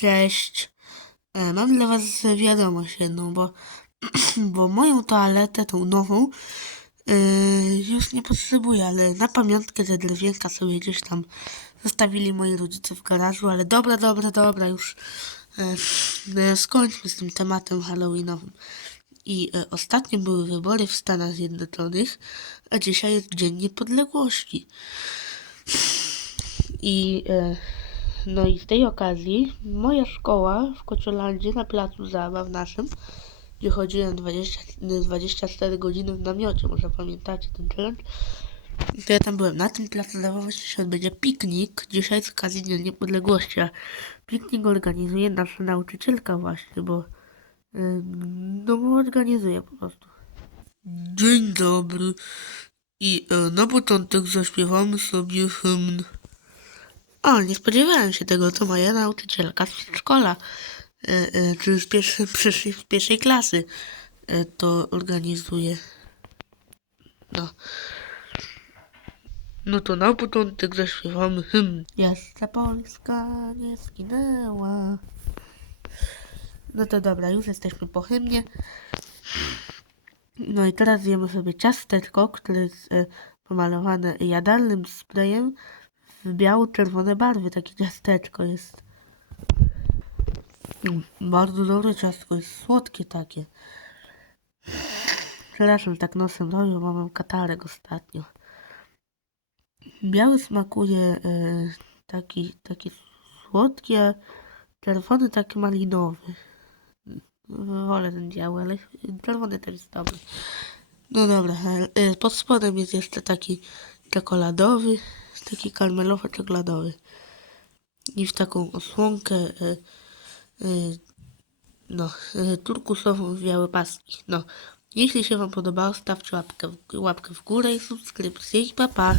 Cześć. E, Mam dla Was wiadomość jedną, bo, bo moją toaletę, tą nową, e, już nie potrzebuję, ale na pamiątkę te drewienka sobie gdzieś tam zostawili moi rodzice w garażu, ale dobra, dobra, dobra, już e, e, skończmy z tym tematem halloweenowym. I ostatnio były wybory w Stanach Zjednoczonych, a dzisiaj jest Dzień Niepodległości. I no i z tej okazji moja szkoła w Kociolandzie na placu zabaw naszym, gdzie chodziłem 20, 24 godziny w namiocie, może pamiętacie ten challenge, to ja tam byłem. Na tym placu zabaw się odbędzie piknik, dzisiaj z okazji Dnia Niepodległości, a piknik organizuje nasza nauczycielka właśnie, bo no bo organizuje po prostu. Dzień dobry i e, na początek zaśpiewamy sobie hymn. O, nie spodziewałem się tego, to moja nauczycielka z przedszkola, e, e, czy z pierwszej, przyszłej, z pierwszej klasy e, to organizuje. No. No to na początek zaśpiewamy hymn. Jeszcze Polska nie zginęła. No to dobra, już jesteśmy po hymnie. No i teraz zjemy sobie ciasteczko, które jest e, pomalowane jadalnym sprayem biało-czerwone barwy. Takie ciasteczko jest. Mm, Bardzo dobre ciastko, jest słodkie takie. Przepraszam, tak nosem robię, bo mam katarek ostatnio. Biały smakuje e, taki, taki słodki, a czerwony taki malinowy. Wolę ten biały, ale czerwony też jest dobry. No dobra, e, pod spodem jest jeszcze taki czekoladowy, taki karmelowo-czekoladowy. I w taką osłonkę e, e, no, e, turkusową w białe paski. No, jeśli się Wam podobało, stawcie łapkę, w- łapkę w górę i subskrypcję i pa pa.